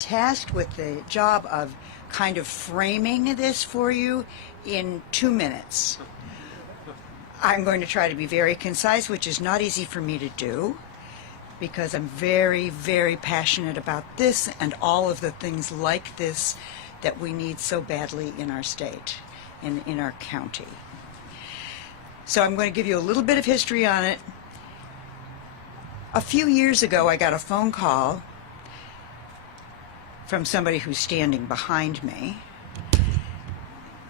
Tasked with the job of kind of framing this for you in 2 minutes. I'm going to try to be very concise, which is not easy for me to do because I'm very, very passionate about this and all of the things like this that we need so badly in our state and in our county. So I'm going to give you a little bit of history on it. A few years ago, I got a phone call from somebody who's standing behind me,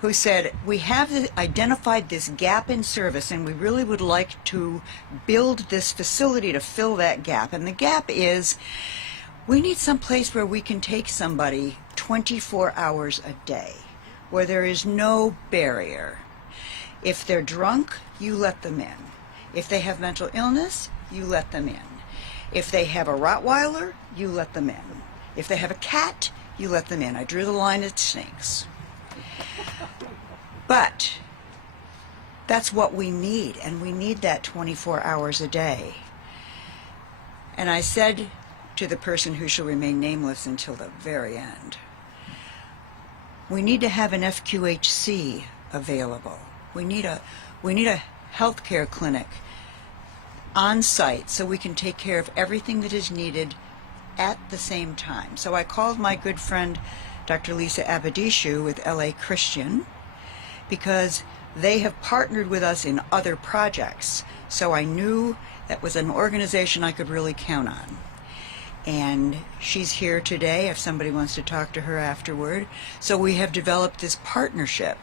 who said, we have identified this gap in service and we really would like to build this facility to fill that gap. And the gap is, we need some place where we can take somebody 24 hours a day, where there is no barrier. If they're drunk, you let them in. If they have mental illness, you let them in. If they have a Rottweiler, you let them in. If they have a cat, you let them in. I drew the line at snakes. But that's what we need, and we need that 24 hours a day. And I said to the person who shall remain nameless until the very end, we need to have an FQHC available. We need a healthcare clinic on site so we can take care of everything that is needed at the same time. So I called my good friend Dr. Lisa Abadishu with LA Christian because they have partnered with us in other projects. So I knew that was an organization I could really count on. And she's here today if somebody wants to talk to her afterward. So we have developed this partnership.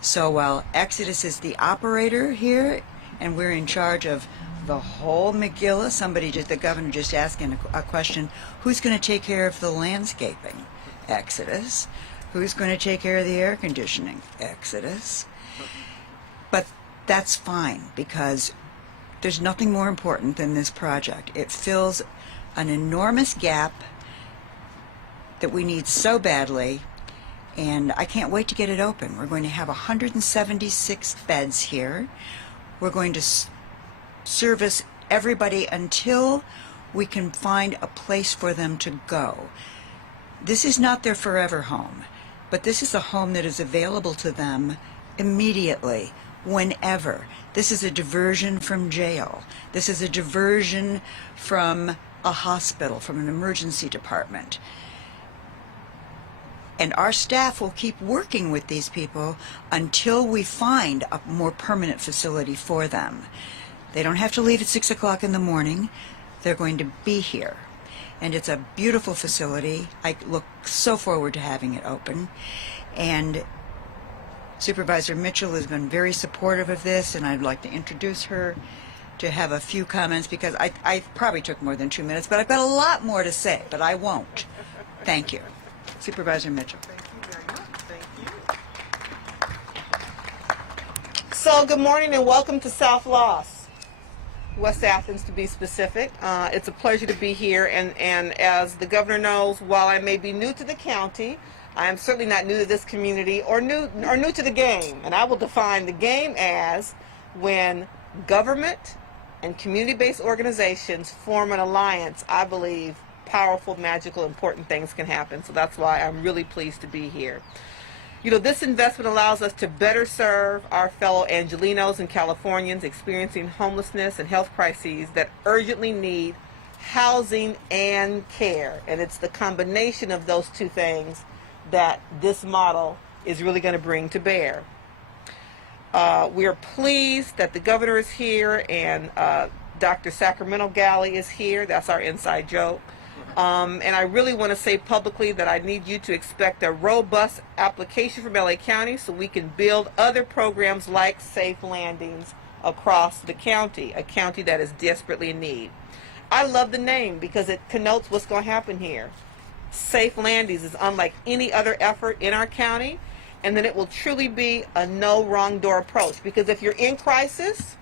So while Exodus is the operator here and we're in charge of the whole McGilla, the governor just asking a question, who's going to take care of the landscaping? Exodus. Who's going to take care of the air conditioning? Exodus. But that's fine because there's nothing more important than this project. It fills an enormous gap that we need so badly, and I can't wait to get it open. We're going to have 176 beds here. We're going to service everybody until we can find a place for them to go. This is not their forever home, but this is a home that is available to them immediately, whenever. This is a diversion from jail. This is a diversion from a hospital, from an emergency department. And our staff will keep working with these people until we find a more permanent facility for them. They don't have to leave at 6 o'clock in the morning. They're going to be here. And it's a beautiful facility. I look so forward to having it open. And Supervisor Mitchell has been very supportive of this, and I'd like to introduce her to have a few comments because I probably took more than 2 minutes, but I've got a lot more to say, but I won't. Thank you. Supervisor Mitchell. Thank you very much. Thank you. So good morning and welcome to South Los. West Athens, to be specific. It's a pleasure to be here, and as the governor knows, while I may be new to the county, I am certainly not new to this community or new to the game. And I will define the game as when government and community-based organizations form an alliance. I believe powerful, magical, important things can happen. So that's why I'm really pleased to be here. You know, this investment allows us to better serve our fellow Angelenos and Californians experiencing homelessness and health crises that urgently need housing and care. And it's the combination of those two things that this model is really going to bring to bear. We are pleased that the governor is here and Dr. Sacramento Galley is here. That's our inside joke. And I really want to say publicly that I need you to expect a robust application from LA County so we can build other programs like Safe Landings across the county, a county that is desperately in need. I love the name because it connotes what's going to happen here. Safe Landings is unlike any other effort in our county, and then it will truly be a no wrong door approach, because if you're in crisis,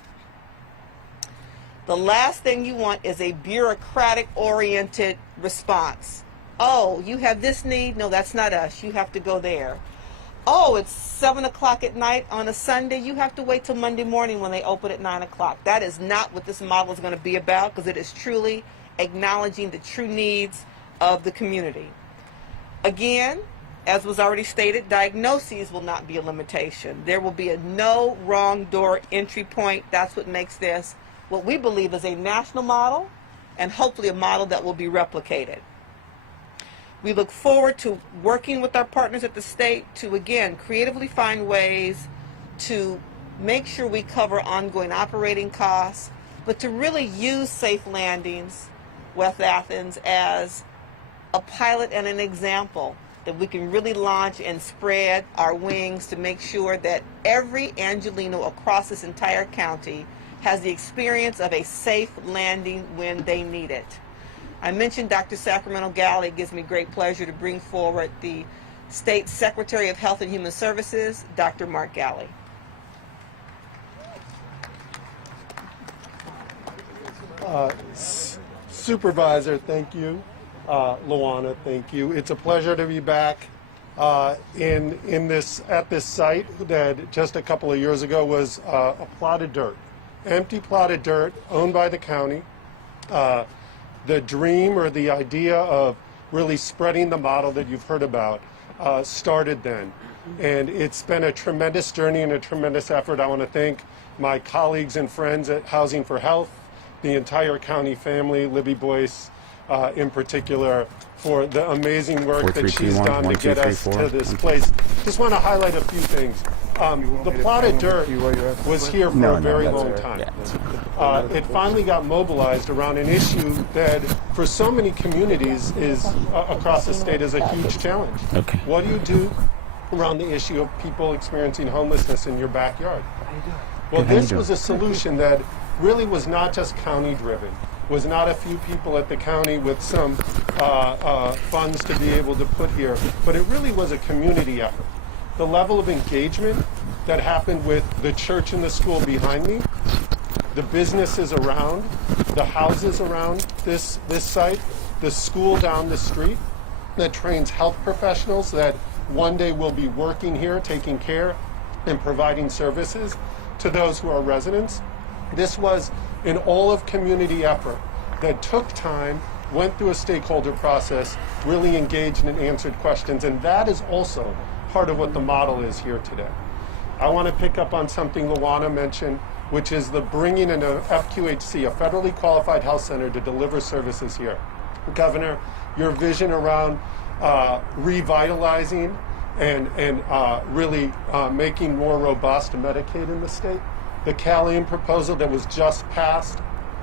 the last thing you want is a bureaucratic-oriented response. Oh, you have this need? No, that's not us. You have to go there. Oh, it's 7 o'clock at night on a Sunday. You have to wait till Monday morning when they open at 9 o'clock. That is not what this model is going to be about, because it is truly acknowledging the true needs of the community. Again, as was already stated, diagnoses will not be a limitation. There will be a no wrong door entry point. That's what makes this what we believe is a national model, and hopefully a model that will be replicated. We look forward to working with our partners at the state to, again, creatively find ways to make sure we cover ongoing operating costs, but to really use Safe Landings, West Athens, as a pilot and an example that we can really launch and spread our wings to make sure that every Angelino across this entire county has the experience of a safe landing when they need it. I mentioned Dr. Sacramento Galley. It gives me great pleasure to bring forward the State Secretary of Health and Human Services, Dr. Mark Galley. Supervisor, thank you. Luana, thank you. It's a pleasure to be back at this site that just a couple of years ago was a plot of dirt, empty plot of dirt owned by the county. The dream or the idea of really spreading the model that you've heard about started then. And it's been a tremendous journey and a tremendous effort. I want to thank my colleagues and friends at Housing for Health, the entire county family, Libby Boyce in particular, for the amazing work that she's done to get us to this place. Just want to highlight a few things. The plot of dirt was here for a very long time. It finally got mobilized around an issue that for so many communities is across the state is a huge challenge. Okay. What do you do around the issue of people experiencing homelessness in your backyard? Well, this was a solution that really was not just county driven, was not a few people at the county with some funds to be able to put here, but it really was a community effort. The level of engagement that happened with the church and the school behind me, the businesses around, the houses around this site, the school down the street that trains health professionals that one day will be working here, taking care and providing services to those who are residents. This was an all-of-community effort that took time, went through a stakeholder process, really engaged and answered questions, and that is also part of what the model is here today. I want to pick up on something Luana mentioned, which is the bringing in a FQHC, a federally qualified health center, to deliver services here. Governor, your vision around revitalizing and really making more robust Medicaid in the state, the Callian proposal that was just passed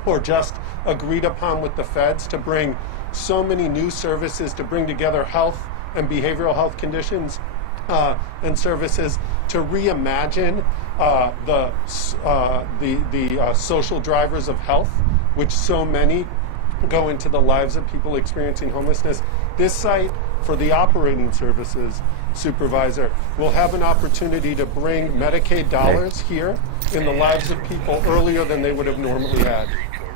or just agreed upon with the feds to bring so many new services to bring together health and behavioral health conditions and services to reimagine the social drivers of health, which so many go into the lives of people experiencing homelessness. This site, for the operating services, Supervisor, will have an opportunity to bring Medicaid dollars here in the lives of people earlier than they would have normally had.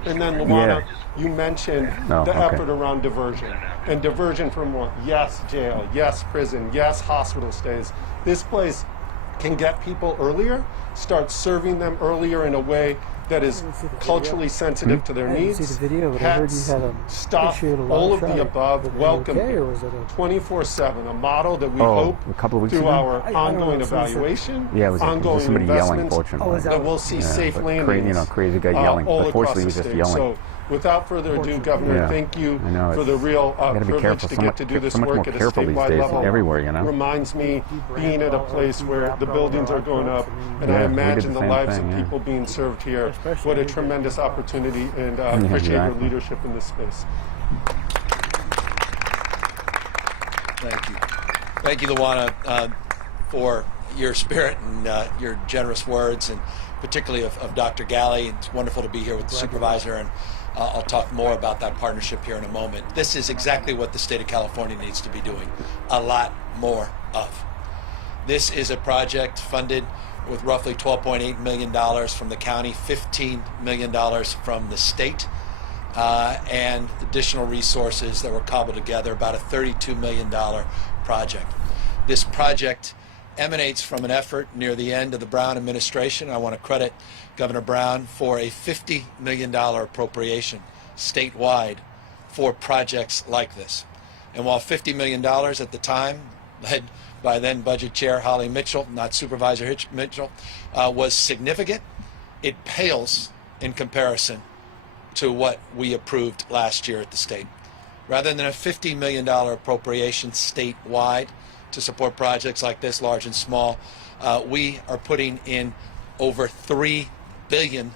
And then, Luana, you mentioned the effort around diversion. And diversion from what? Yes, jail. Yes, prison. Yes, hospital stays. This place can get people earlier, start serving them earlier in a way that is culturally sensitive to their needs. Pets, stop, all of the above, welcome 24/7, a model that we hope through our ongoing evaluation, ongoing investments, that we'll see safe landings crazy guy yelling. all across Fortunately, he the was just state. yelling. So without further ado, Governor, thank you for the real privilege to get to do this work at a statewide level. Everywhere, you know. Reminds me being at a place where the buildings are going up, and I imagine the lives of people being served here. What a tremendous opportunity, and appreciate your leadership in this space. Thank you. Thank you, Luana, for your spirit and your generous words, and particularly of Dr. Galley. It's wonderful to be here with the supervisor, and I'll talk more about that partnership here in a moment. This is exactly what the state of California needs to be doing a lot more of. This is a project funded with roughly $12.8 million from the county, $15 million from the state, and additional resources that were cobbled together, about a $32 million project. This project emanates from an effort near the end of the Brown administration. I want to credit Governor Brown for a $50 million appropriation statewide for projects like this. And while $50 million at the time, led by then Budget Chair Holly Mitchell, not Supervisor Mitchell, was significant, it pales in comparison to what we approved last year at the state. Rather than a $50 million appropriation statewide to support projects like this, large and small, we are putting in over $3 billion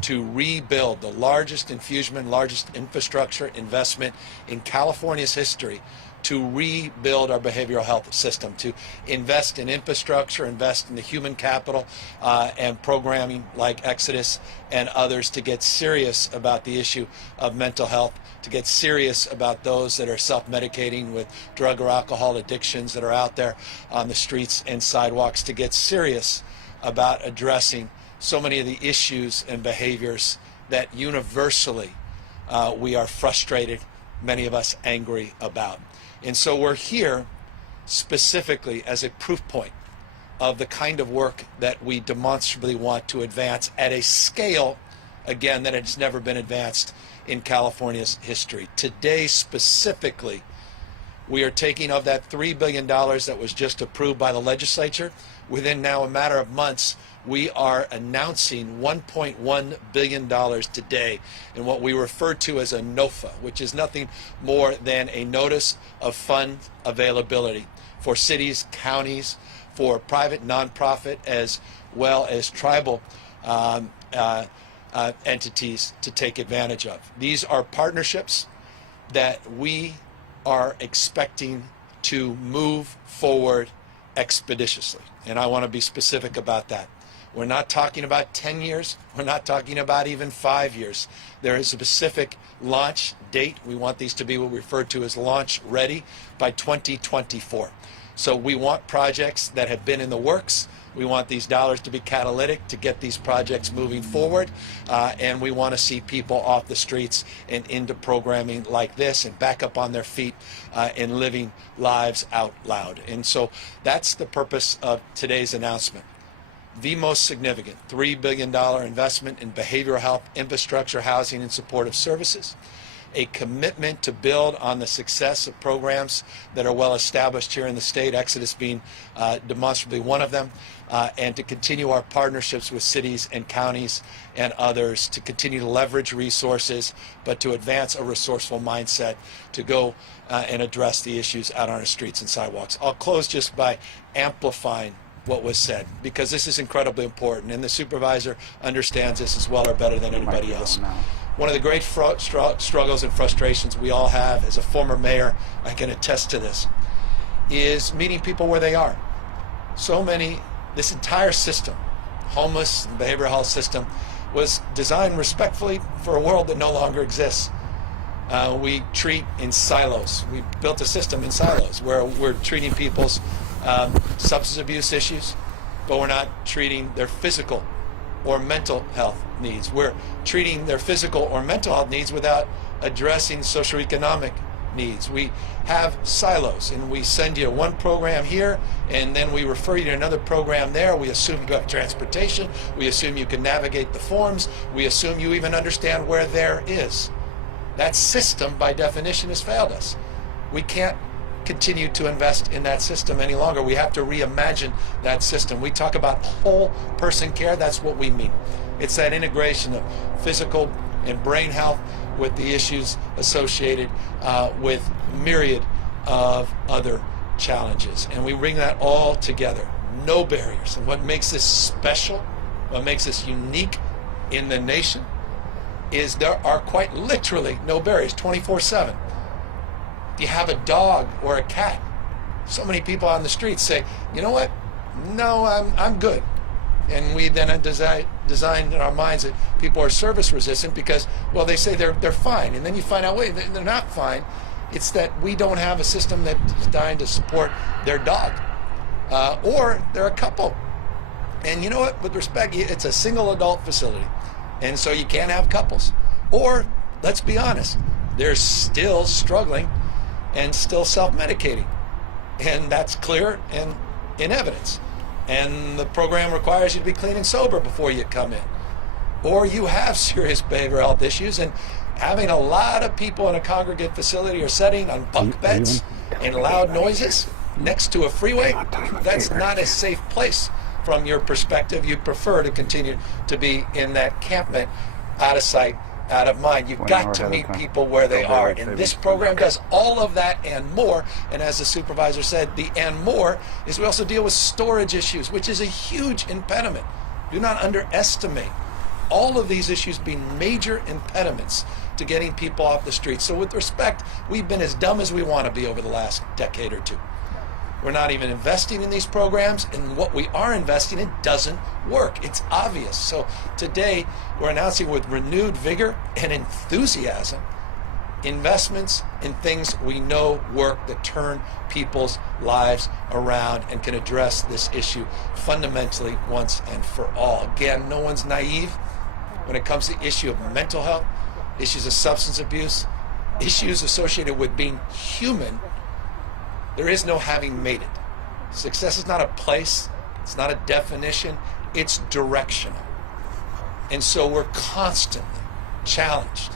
to rebuild the largest infusion, largest infrastructure investment in California's history, to rebuild our behavioral health system, to invest in infrastructure, invest in the human capital and programming like Exodus and others, to get serious about the issue of mental health, to get serious about those that are self-medicating with drug or alcohol addictions that are out there on the streets and sidewalks, to get serious about addressing so many of the issues and behaviors that universally we are frustrated, many of us angry about. And so we're here specifically as a proof point of the kind of work that we demonstrably want to advance at a scale, again, that has never been advanced in California's history. Today specifically, we are taking of that $3 billion that was just approved by the legislature. Within now a matter of months, we are announcing $1.1 billion today in what we refer to as a NOFA, which is nothing more than a notice of fund availability for cities, counties, for private nonprofit, as well as tribal entities to take advantage of. These are partnerships that we are expecting to move forward expeditiously. And I want to be specific about that. We're not talking about 10 years. We're not talking about even 5 years. There is a specific launch date. We want these to be what we refer to as launch ready by 2024. So we want projects that have been in the works. We want these dollars to be catalytic to get these projects moving forward. And we want to see people off the streets and into programming like this and back up on their feet and living lives out loud. And so that's the purpose of today's announcement. The most significant $3 billion investment in behavioral health, infrastructure, housing, and supportive services. A commitment to build on the success of programs that are well established here in the state, Exodus being demonstrably one of them, and to continue our partnerships with cities and counties and others, to continue to leverage resources, but to advance a resourceful mindset to go and address the issues out on our streets and sidewalks. I'll close just by amplifying what was said, because this is incredibly important, and the supervisor understands this as well or better than anybody else. One of the great struggles and frustrations we all have, as a former mayor, I can attest to this, is meeting people where they are. So many, this entire system, homeless and behavioral health system, was designed respectfully for a world that no longer exists. We treat in silos. We built a system in silos where we're treating people's substance abuse issues, but we're not treating their physical or mental health needs. We're treating their physical or mental health needs without addressing socioeconomic needs. We have silos, and we send you one program here, and then we refer you to another program there. We assume you have transportation. We assume you can navigate the forms. We assume you even understand where there is. That system, by definition, has failed us. We can't continue to invest in that system any longer. We have to reimagine that system. We talk about whole person care. That's what we mean. It's that integration of physical and brain health with the issues associated with myriad of other challenges. And we bring that all together. No barriers. And what makes this special, what makes this unique in the nation, is there are quite literally no barriers, 24/7. If you have a dog or a cat, so many people on the streets say, you know what, no, I'm good. And we then design in our minds that people are service resistant because, well, they say they're fine. And then you find out, wait, they're not fine. It's that we don't have a system that's designed to support their dog. Or they're a couple. And you know what, with respect, it's a single adult facility. And so you can't have couples. Or, let's be honest, they're still struggling and still self-medicating. And that's clear and in evidence. And the program requires you to be clean and sober before you come in. Or you have serious behavioral health issues, and having a lot of people in a congregate facility or setting on bunk beds and loud noises next to a freeway, that's not a safe place from your perspective. You'd prefer to continue to be in that campment, out of sight, out of mind. You've got to meet people where they are. And this program does all of that and more. And as the supervisor said, the and more is we also deal with storage issues, which is a huge impediment. Do not underestimate all of these issues being major impediments to getting people off the streets. So with respect, we've been as dumb as we want to be over the last decade or two. We're not even investing in these programs, and what we are investing in doesn't work. It's obvious. So today, we're announcing with renewed vigor and enthusiasm investments in things we know work that turn people's lives around and can address this issue fundamentally once and for all. Again, no one's naive when it comes to the issue of mental health, issues of substance abuse, issues associated with being human. There is no having made it. Success is not a place, it's not a definition, it's directional. And so we're constantly challenged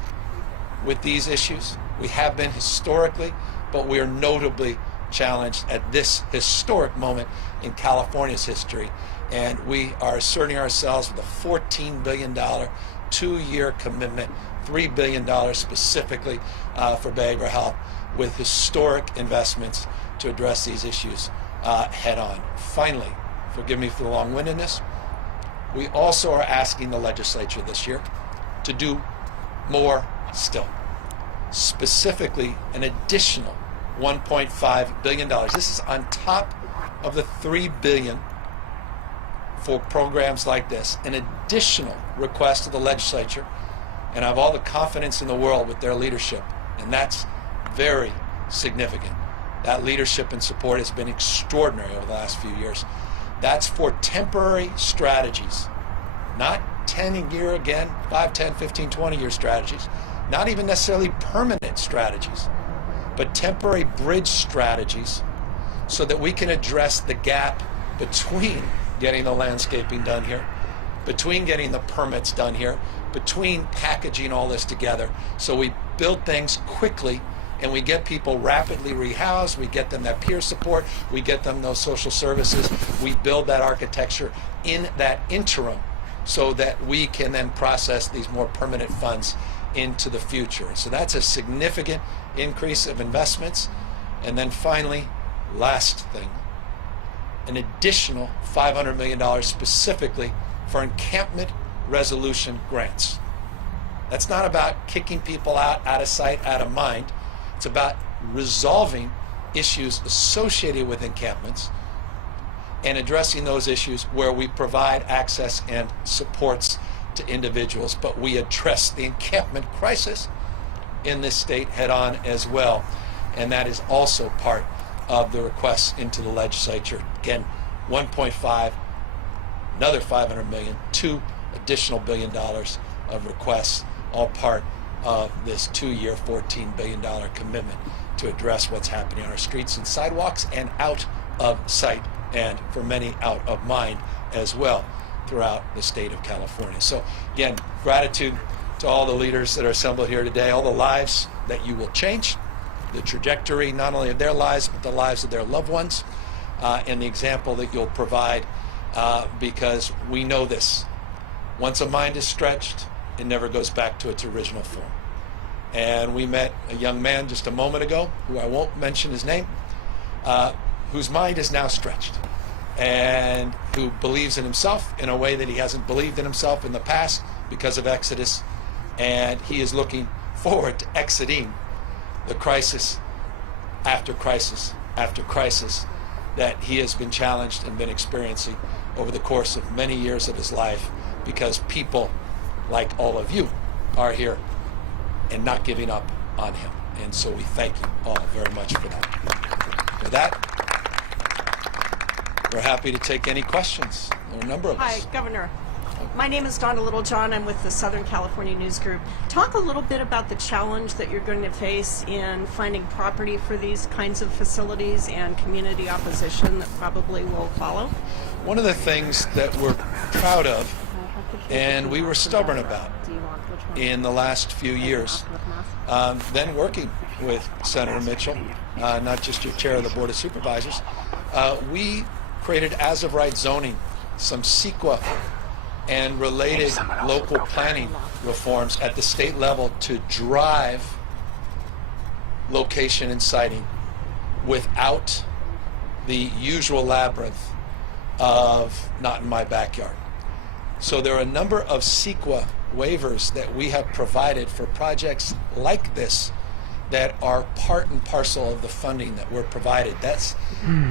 with these issues. We have been historically, but we are notably challenged at this historic moment in California's history. And we are asserting ourselves with a $14 billion two-year commitment, $3 billion specifically for behavioral health, with historic investments to address these issues head on. Finally, forgive me for the long-windedness, we also are asking the legislature this year to do more still. Specifically, an additional $1.5 billion. This is on top of the $3 billion for programs like this, an additional request to the legislature, and I have all the confidence in the world with their leadership, and that's very significant. That leadership and support has been extraordinary over the last few years. That's for temporary strategies, not 10-year again, 5, 10, 15, 20-year strategies, not even necessarily permanent strategies, but temporary bridge strategies so that we can address the gap between getting the landscaping done here, between getting the permits done here, between packaging all this together, so we build things quickly and we get people rapidly rehoused, we get them that peer support, we get them those social services, we build that architecture in that interim so that we can then process these more permanent funds into the future. So that's a significant increase of investments. And then finally, last thing, an additional $500 million specifically for encampment resolution grants. That's not about kicking people out of sight, out of mind. It's about resolving issues associated with encampments and addressing those issues where we provide access and supports to individuals, but we address the encampment crisis in this state head on as well. And that is also part of the requests into the legislature. Again, 1.5, another 500 million, $2 additional billion of requests, all part of this 2-year, $14 billion commitment to address what's happening on our streets and sidewalks and out of sight, and for many out of mind as well throughout the state of California. So again, gratitude to all the leaders that are assembled here today, all the lives that you will change, the trajectory not only of their lives but the lives of their loved ones, and the example that you'll provide, because we know this. Once a mind is stretched, it never goes back to its original form. And we met a young man just a moment ago, who I won't mention his name, whose mind is now stretched, and who believes in himself in a way that he hasn't believed in himself in the past because of Exodus, and he is looking forward to exiting the crisis after crisis after crisis that he has been challenged and been experiencing over the course of many years of his life, because people like all of you are here and not giving up on him. And so we thank you all very much for that. With that, we're happy to take any questions. There are a number of Hi, us. Governor. My name is Donna Littlejohn. I'm with the Southern California News Group. Talk a little bit about the challenge that you're going to face in finding property for these kinds of facilities and community opposition that probably will follow. One of the things that we're proud of, and we were stubborn about in the last few years, then working with Senator Mitchell, not just your chair of the Board of Supervisors, we created as-of-right zoning, some CEQA and related local planning reforms at the state level to drive location and siting without the usual labyrinth of not in my backyard. So there are a number of CEQA waivers that we have provided for projects like this that are part and parcel of the funding that we're provided. That's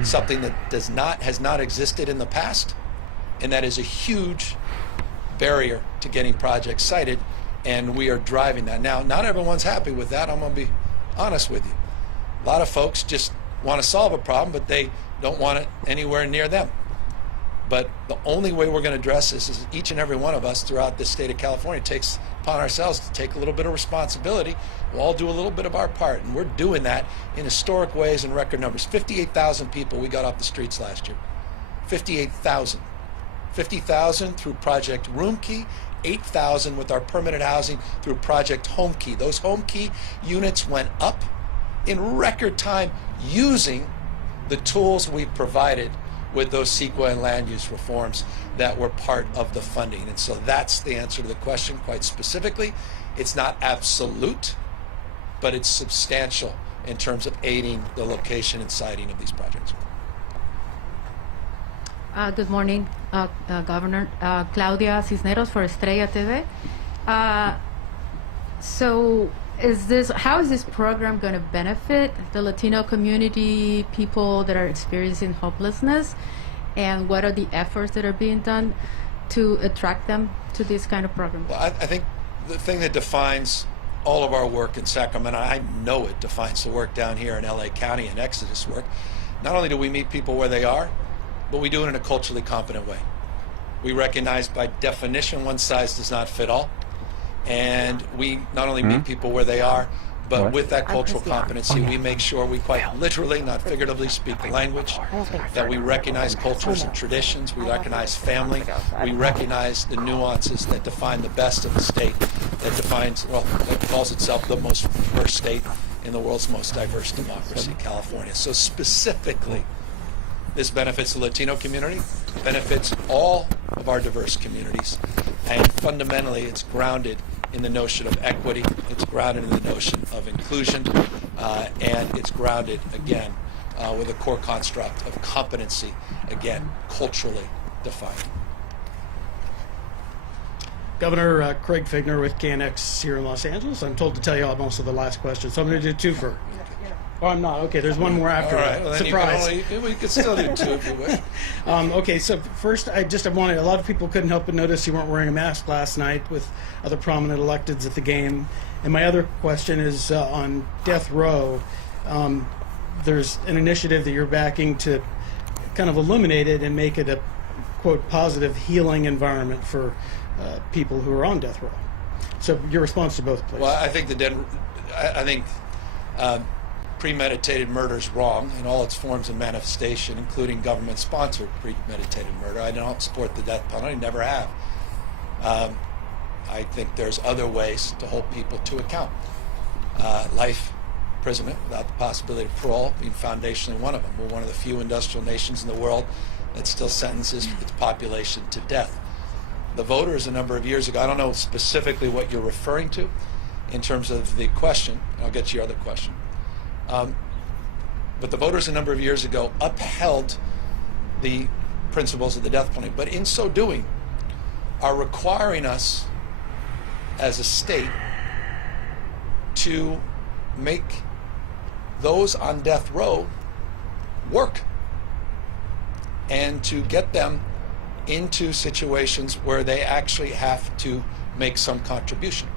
something that has not existed in the past, and that is a huge barrier to getting projects cited, and we are driving that. Now, not everyone's happy with that. I'm going to be honest with you. A lot of folks just want to solve a problem, but they don't want it anywhere near them. But the only way we're going to address this is each and every one of us throughout the state of California takes upon ourselves to take a little bit of responsibility. We'll all do a little bit of our part, and we're doing that in historic ways and record numbers. 58,000 people we got off the streets last year. 58,000. 50,000 through Project Room Key, 8,000 with our permanent housing through Project Home Key. Those Home Key units went up in record time using the tools we provided with those CEQA and land use reforms that were part of the funding. And so that's the answer to the question quite specifically. It's not absolute, but it's substantial in terms of aiding the location and siting of these projects. Good morning, Governor. Claudia Cisneros for Estrella TV. So how is this program going to benefit the Latino community, people that are experiencing hopelessness, and what are the efforts that are being done to attract them to this kind of program? Well, I think the thing that defines all of our work in Sacramento, I know it defines the work down here in LA County and Exodus work, not only do we meet people where they are, but we do it in a culturally competent way. We recognize by definition one size does not fit all. And we not only meet people where they are, but with that cultural competency, we make sure we quite literally, not figuratively, speak the language, that we recognize cultures and traditions, we recognize family, we recognize the nuances that define the best of the state, that defines, well, that calls itself the most diverse state in the world's most diverse democracy, California. So specifically, this benefits the Latino community, benefits all of our diverse communities, and fundamentally it's grounded in the notion of equity, it's grounded in the notion of inclusion, and it's grounded, again, with a core construct of competency, again, culturally defined. Governor Craig Figner with KNX here in Los Angeles. I'm told to tell you all most of the last question, so I'm going to do two for. Oh, I'm not. Okay, there's one more after. All right, well, then surprise. We could still do two if you wish. Okay, so first, I wanted, a lot of people couldn't help but notice you weren't wearing a mask last night with other prominent electeds at the game. And my other question is on death row. There's an initiative that you're backing to kind of eliminate it and make it a, quote, positive healing environment for people who are on death row. So your response to both, please. Well, I think premeditated murder is wrong in all its forms and manifestation, including government-sponsored premeditated murder. I don't support the death penalty, never have. I think there's other ways to hold people to account. Life imprisonment without the possibility of parole being foundationally one of them. We're one of the few industrial nations in the world that still sentences its population to death. The voters a number of years ago, I don't know specifically what you're referring to in terms of the question. I'll get to your other question. But the voters a number of years ago upheld the principles of the death penalty, but in so doing are requiring us as a state to make those on death row work and to get them into situations where they actually have to make some contribution.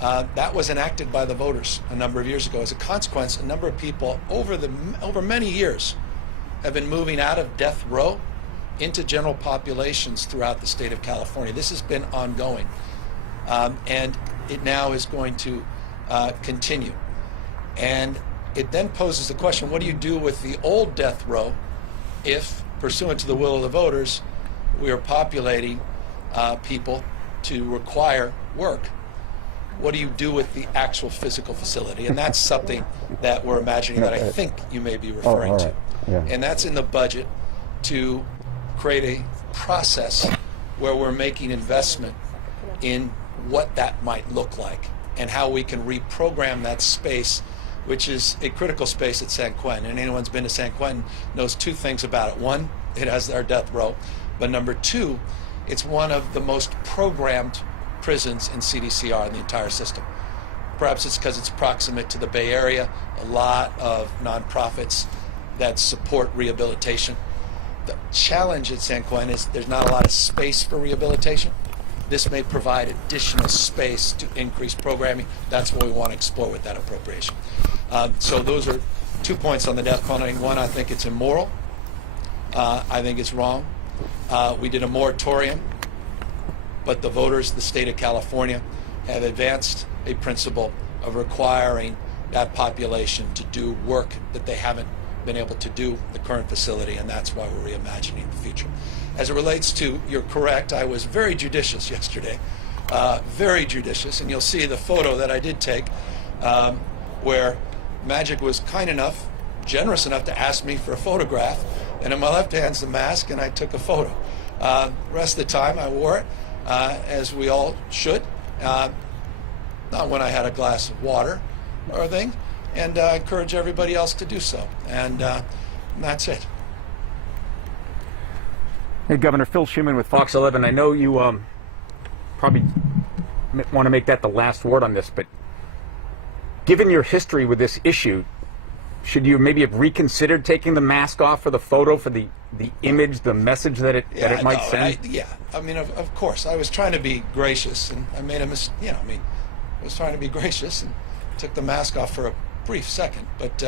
That was enacted by the voters a number of years ago. As a consequence, a number of people over many years have been moving out of death row into general populations throughout the state of California. This has been ongoing, and it now is going to continue. And it then poses the question, what do you do with the old death row if, pursuant to the will of the voters, we are populating people to require work? what do you do with the actual physical facility? And that's something that we're imagining that I think you may be referring to. Yeah. And that's in the budget to create a process where we're making investment in what that might look like and how we can reprogram that space, which is a critical space at San Quentin. And anyone who's been to San Quentin knows two things about it. One, it has our death row. But number two, it's one of the most programmed prisons in CDCR in the entire system. Perhaps it's because it's proximate to the Bay Area, a lot of nonprofits that support rehabilitation. The challenge at San Quentin is there's not a lot of space for rehabilitation. This may provide additional space to increase programming. That's what we want to explore with that appropriation. So those are 2 points on the death penalty. One, I think it's immoral. I think it's wrong. We did a moratorium, but the voters, the state of California, have advanced a principle of requiring that population to do work that they haven't been able to do the current facility, and that's why we're reimagining the future. As it relates to, you're correct, I was very judicious yesterday, very judicious, and you'll see the photo that I did take where Magic was kind enough, generous enough to ask me for a photograph, and in my left hand's the mask, and I took a photo. The rest of the time I wore it, as we all should, not when I had a glass of water or a thing, and I encourage everybody else to do so. And that's it. Hey, Governor, Phil Schuman with Fox 11. I know you probably want to make that the last word on this, but given your history with this issue, should you maybe have reconsidered taking the mask off for the photo, for the image, the message that it might send? I mean, of course. I was trying to be gracious, and I made a mistake. I was trying to be gracious and took the mask off for a brief second. But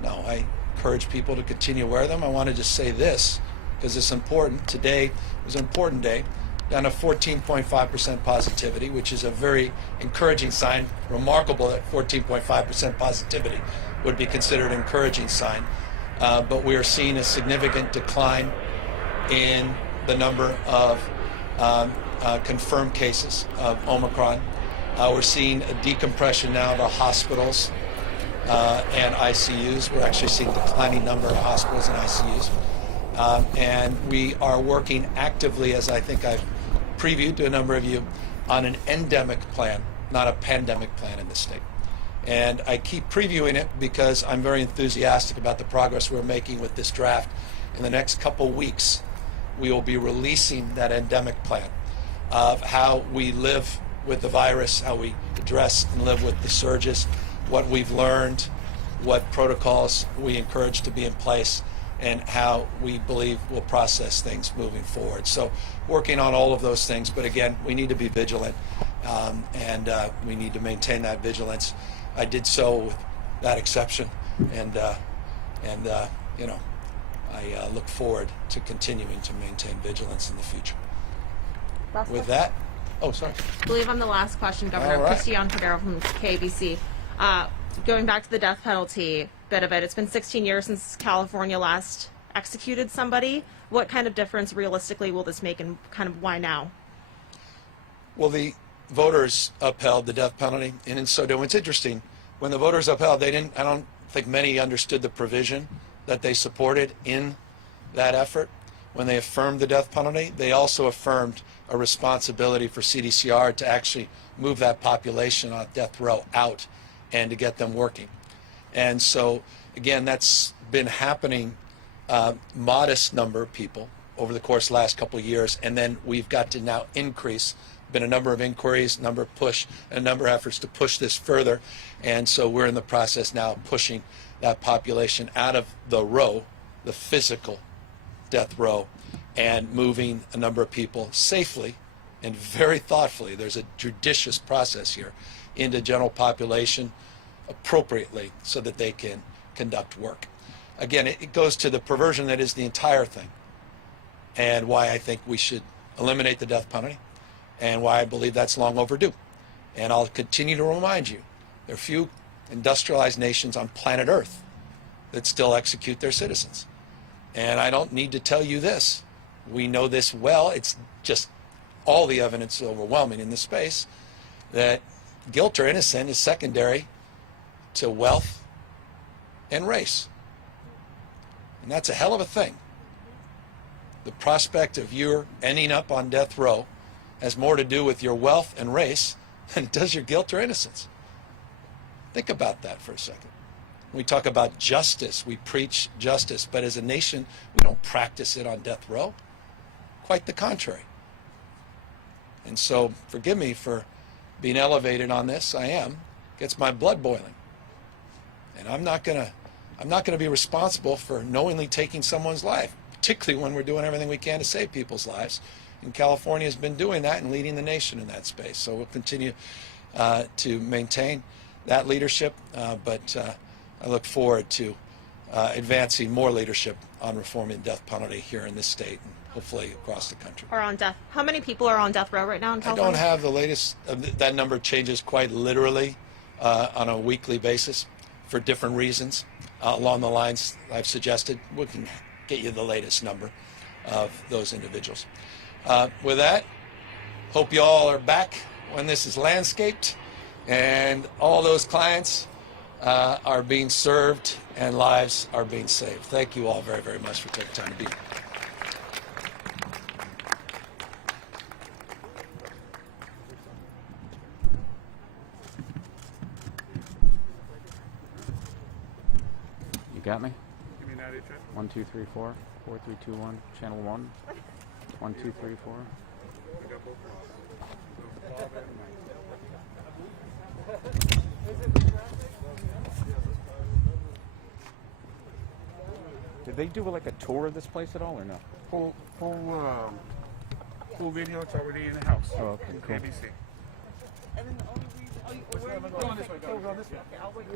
no, I encourage people to continue to wear them. I want to just say this, because it's important. Today was an important day. Down to 14.5% positivity, which is a very encouraging sign. Remarkable that 14.5% positivity would be considered an encouraging sign. But we are seeing a significant decline in the number of confirmed cases of Omicron. We're seeing a decompression now of the hospitals and ICUs. We're actually seeing a declining number of hospitals and ICUs. And we are working actively, as I think I've previewed to a number of you, on an endemic plan, not a pandemic plan in the state. And I keep previewing it because I'm very enthusiastic about the progress we're making with this draft. In the next couple weeks, we will be releasing that endemic plan of how we live with the virus, how we address and live with the surges, what we've learned, what protocols we encourage to be in place, and how we believe we'll process things moving forward. So working on all of those things, but again, we need to be vigilant, and we need to maintain that vigilance. I did so with that exception, and I look forward to continuing to maintain vigilance in the future. With that, sorry. I believe I'm the last question, Governor. All right. Christiane Cordero from KBC. Going back to the death penalty bit of it, it's been 16 years since California last executed somebody. What kind of difference realistically will this make, and kind of why now? Well, the voters upheld the death penalty, and in so doing, it's interesting. When the voters upheld, I don't think many understood the provision that they supported in that effort. When they affirmed the death penalty, they also affirmed a responsibility for CDCR to actually move that population on death row out and to get them working. And so, again, that's been happening, modest number of people over the course of the last couple of years, and then we've got to now increase. Been a number of inquiries, number of push, and a number of efforts to push this further, and so we're in the process now of pushing that population out of the row, the physical death row, and moving a number of people safely and very thoughtfully, there's a judicious process here, into general population appropriately so that they can conduct work. Again, it goes to the perversion that is the entire thing, and why I think we should eliminate the death penalty, and why I believe that's long overdue. And I'll continue to remind you, there are few industrialized nations on planet Earth that still execute their citizens. And I don't need to tell you this. We know this well. It's just all the evidence is overwhelming in this space that guilt or innocent is secondary to wealth and race. And that's a hell of a thing. The prospect of your ending up on death row has more to do with your wealth and race than it does your guilt or innocence. Think about that for a second. We talk about justice, we preach justice, but as a nation, we don't practice it on death row. Quite the contrary. And so, forgive me for being elevated on this. I am. Gets my blood boiling. And I'm not gonna be responsible for knowingly taking someone's life, particularly when we're doing everything we can to save people's lives. And California has been doing that and leading the nation in that space. So we'll continue to maintain that leadership, but I look forward to advancing more leadership on reforming the death penalty here in this state and hopefully across the country. Or on death. How many people are on death row right now in I California? don't have the latest. That number changes quite literally on a weekly basis for different reasons along the lines I've suggested. We can get you the latest number of those individuals. With that, hope you all are back when this is landscaped and all those clients are being served and lives are being saved. Thank you all very, very much for taking time to be here. You got me? 1, 2, 3, 4, 4, 3, 2, 1, channel 1. 1, 2, 3, 4. Did they do like a tour of this place at all or no? Full video. It's already in the house. Oh, okay, cool. ABC. And then the only reason, where are you Go on this way. Go on this way. I'll wait.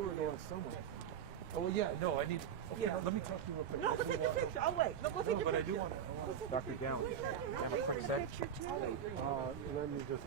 Oh well, yeah. No, I need. Okay, Yeah. let me talk to you real quick. No, go take your picture. I'll wait. No, go take No, your but I picture. do want. Dr. Gallen, have a quick sec. Let me just,